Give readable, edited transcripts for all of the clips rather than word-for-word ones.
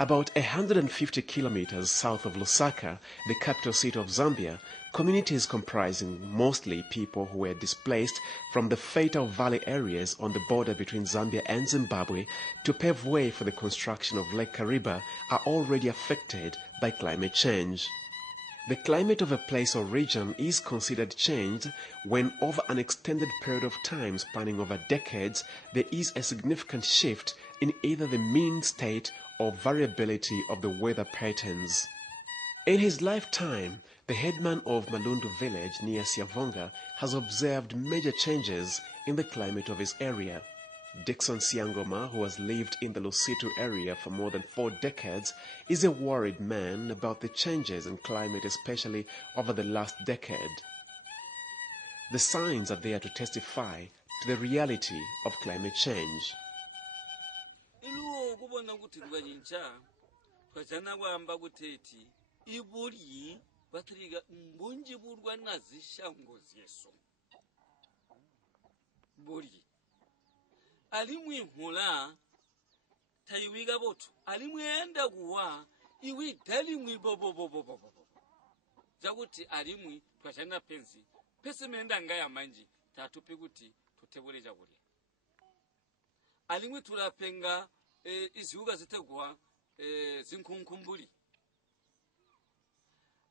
About 150 kilometers south of Lusaka, the capital city of Zambia, communities comprising mostly people who were displaced from the fatal valley areas on the border between Zambia and Zimbabwe to pave way for the construction of Lake Kariba are already affected by climate change. The climate of a place or region is considered changed when over an extended period of time spanning over decades there is a significant shift in either the mean state or variability of the weather patterns. In his lifetime, the headman of Malundu village near Siavonga has observed major changes in the climate of his area. Dixon Siangoma, who has lived in the Lusitu area for more than 4 decades, is a worried man about the changes in climate, especially over the last decade. The signs are there to testify to the reality of climate change. Alimwi hula tayiwiga botu alimwi enda guwa iwi dalimwi bobo zaguti alimwi twachana pensi pese menda ngaya manji tatupi guti tutebule jaguli alimwi tulapenga iziuga zitegwa zinkunkumbuli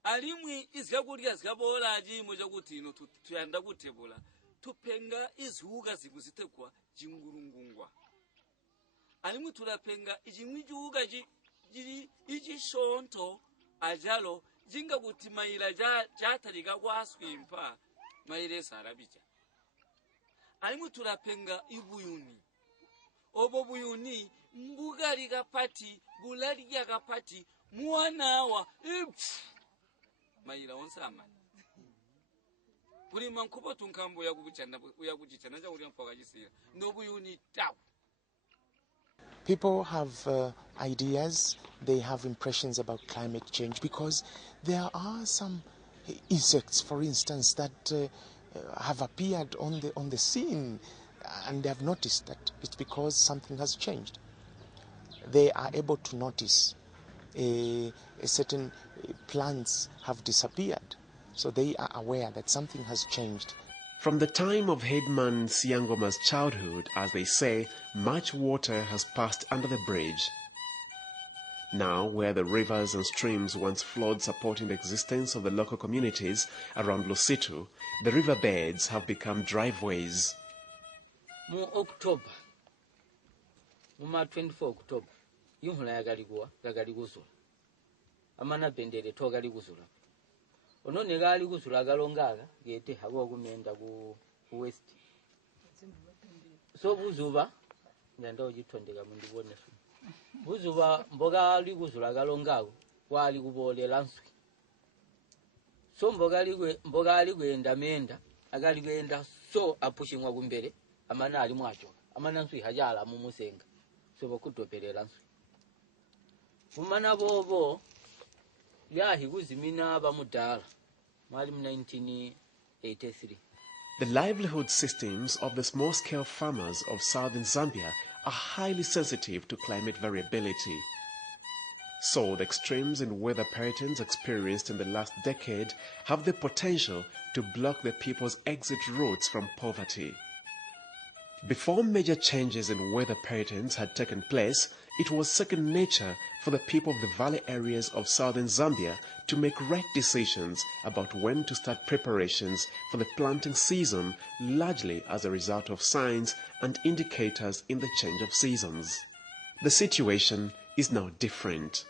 alimwi izgagulia zgabola ajimo jaguti ino tuyanda gutebula tupenga iziuga ziguzitegwa jingurungungwa alimwe tulapenga ijimwijuga jiri ijishonto ajalo jinga guti maila jataliga gwaswimpa maile sarabija alimwe tulapenga ibuyuni obo buyuni mbugali gapati bulali gapati muwanawa maila onsama People have ideas, they have impressions about climate change because there are some insects, for instance, that have appeared on the scene and they have noticed that it's because something has changed. They are able to notice certain plants have disappeared. So they are aware that something has changed. From the time of Headman Siangoma's childhood, as they say, much water has passed under the bridge. Now, where the rivers and streams once flowed supporting the existence of the local communities around Lusitu, the riverbeds have become driveways. Mu October, Muma 24 October, yuhula yagali gusula. Amana bendere to gali gusula. Ono negali gusula galongaga gete hago gumenda ku west. So buzuba ngenda ojitondeka mundu bone su. Buzuba mboga ali gusula galongago wali kubole lanswi. So mboga ali gwenda menda agali gwenda so apushingwa kumbere amana ali mwacho amana nswi hajala mu musenga so bakutopere lanswi. Kumana bobo yahi kuzimina bamudala mwali mu 1983. The livelihood systems of the small-scale farmers of southern Zambia are highly sensitive to climate variability. So the extremes in weather patterns experienced in the last decade have the potential to block the people's exit routes from poverty. Before major changes in weather patterns had taken place, it was second nature for the people of the valley areas of southern Zambia to make right decisions about when to start preparations for the planting season, largely as a result of signs and indicators in the change of seasons. The situation is now different.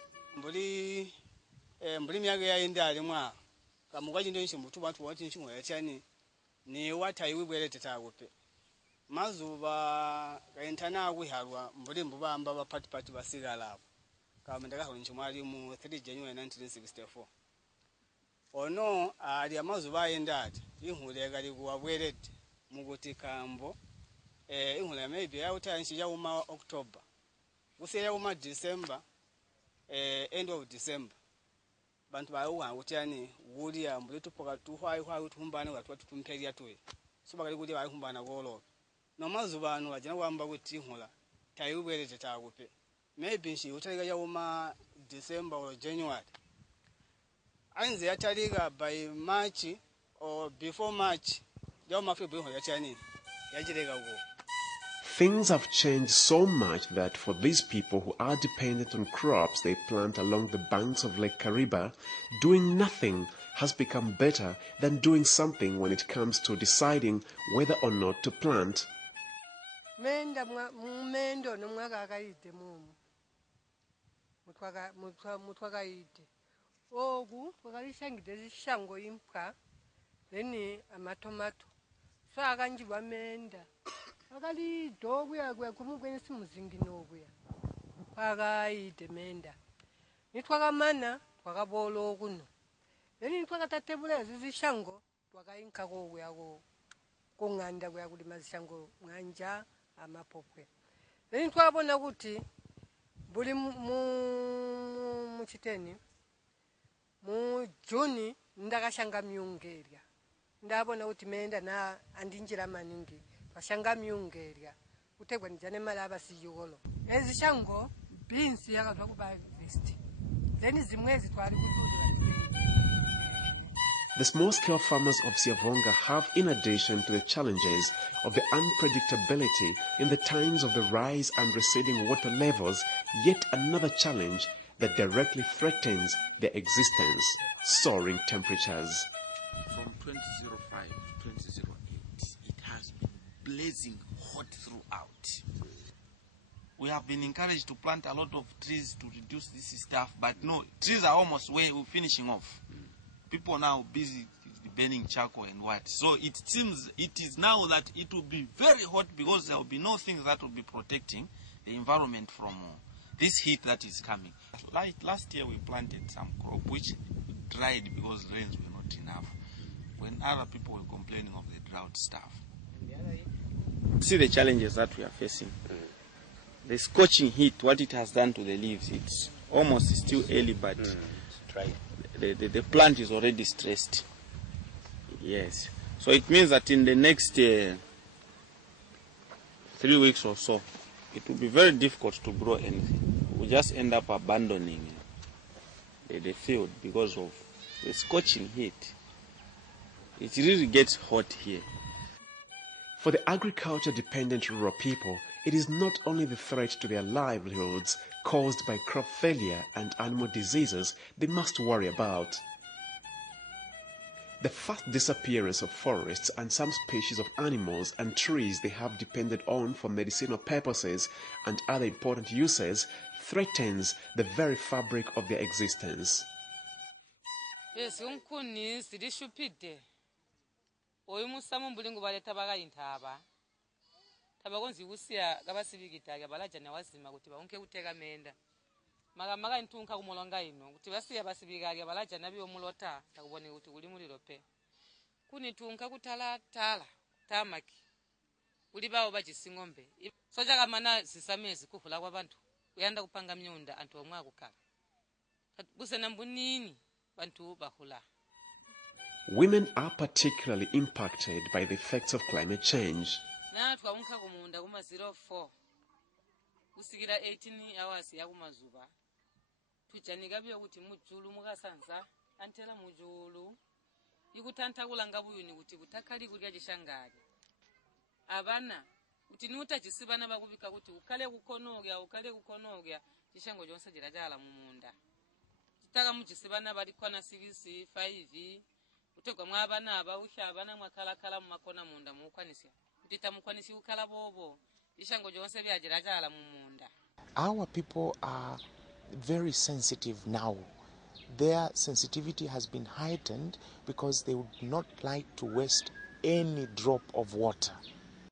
Mazuba kaintana wiharwa mbuli mbamba bapati basigala kamendaka kunchimwali mu 3 January 1964 ono ali amazuba yendati ihule gali kuwabwerete muguti kambo ihule maybe ya utanshi ya uma October kuseya uma December end of December bantu bawo utani wuli ambule tupoka tuhwa utumbana watu tumperi tuwe so bagali kuli bali kumbana golo no mazuba anu ajana wamba kuti hula tayubwere tetagupe maybe she utalika yauma December or January. Anze yatalika by March or before March, yauma fi bwino yachani yajireka go. Things have changed so much that for these people who are dependent on crops they plant along the banks of Lake Kariba, doing nothing has become better than doing something when it comes to deciding whether or not to plant. Mendo no mwaka akaite mumu mutwakaite ogu twakalisangite zishango impwa then amatomato so akanjibwa menda akali dogwe kumugwene simuzinginokuya akaite menda nitwakamana twakabola okuno then nitwakatatebula zishango twakainka kokuya kunganda kuya kulima zishango nganja amapopwe then twabona kuti buli muchiteni mu Juni ndakashanga myungerya ndabona kuti menda na andinjira maningi twashanga myungerya kutegwa njane mala abasiyolo ezishango beans yakazwa kuba harvest then zimwezi twali kutulula. The small-scale farmers of Siavonga have, in addition to the challenges of the unpredictability in the times of the rise and receding water levels, yet another challenge that directly threatens their existence: soaring temperatures. From 2005 to 2008, it has been blazing hot throughout. We have been encouraged to plant a lot of trees to reduce this stuff, but no, trees are almost finishing off. People now busy burning charcoal and what. So it seems it is now that it will be very hot because there will be no things that will be protecting the environment from this heat that is coming. Like last year we planted some crop which dried because rains were not enough, when other people were complaining of the drought stuff. See the challenges that we are facing. The scorching heat, what it has done to the leaves, it's almost still early, but the plant is already stressed. Yes. So it means that in the next 3 weeks or so, it will be very difficult to grow anything. We'll just end up abandoning the field because of the scorching heat. It really gets hot here. For the agriculture-dependent rural people, it is not only the threat to their livelihoods caused by crop failure and animal diseases they must worry about. The fast disappearance of forests and some species of animals and trees they have depended on for medicinal purposes and other important uses threatens the very fabric of their existence. Yes, unkuni sidishupide. Oyimusamu mbulingu baleta bakayintaba. Tabakonzi kusiya kabasibikitaga balaja nawazima kuti baonke kuteka menda. Maga ntunka kumolonga ino kuti basiya basibikaga balaja nabi omulota takubone kuti kuli muliro pe. Kuni tunka kutala tamaki. Uli bawo bajisingombe. Soja kamana zisamezi kufula kwa bantu. Uyanda kupanga myunda antu omwe akukala. Busena mbunini bantu bahula. Women are particularly impacted by the effects of climate change. Na twaunka kumunda kuma 04 kusikira 18 hours ya kumazuba tujanika byo kuti mujulu mukasanza antela mujulu ikutanta kulanga buyuni kuti kutakali kulya jishangari abana kuti nuta jisibana bakubika kuti ukale kukonogya jishango jonse jirajala mumunda kitaka mujisibana bali kona 6 5 utegwa mwabana abawusha abana mwakala mu makona munda mukwanisya titamukwanisi ukala bobo ishango jonse byajirajala mumunda. Our people are very sensitive now. Their sensitivity has been heightened because they would not like to waste any drop of water.